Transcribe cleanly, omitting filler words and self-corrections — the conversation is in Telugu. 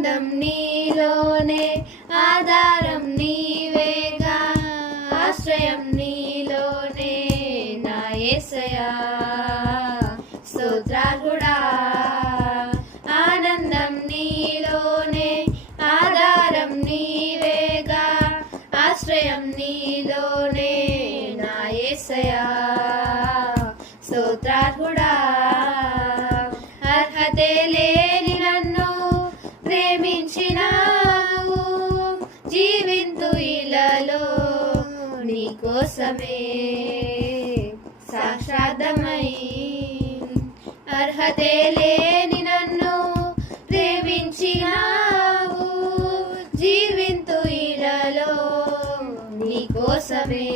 ఆనందం నీలోనే, ఆధారం నీవేగా, ఆశ్రయం నీలోనే నా యేసయ్యా. స్తోత్రార్హుడా, ఆనందం నీలోనే, ఆధారం నీవేగా, ఆశ్రయం నీలోనే నా యేసయ్యా. స్తోత్రార్హుడా, అర్హతే లేని నన్ను ప్రేమించినావు, జీవింతు ఇలలో నీ కోసమే సాక్షార్థమై. అర్హతే లేని నన్ను ప్రేమించినావు, జీవింతు ఇలలో నీ కోసమే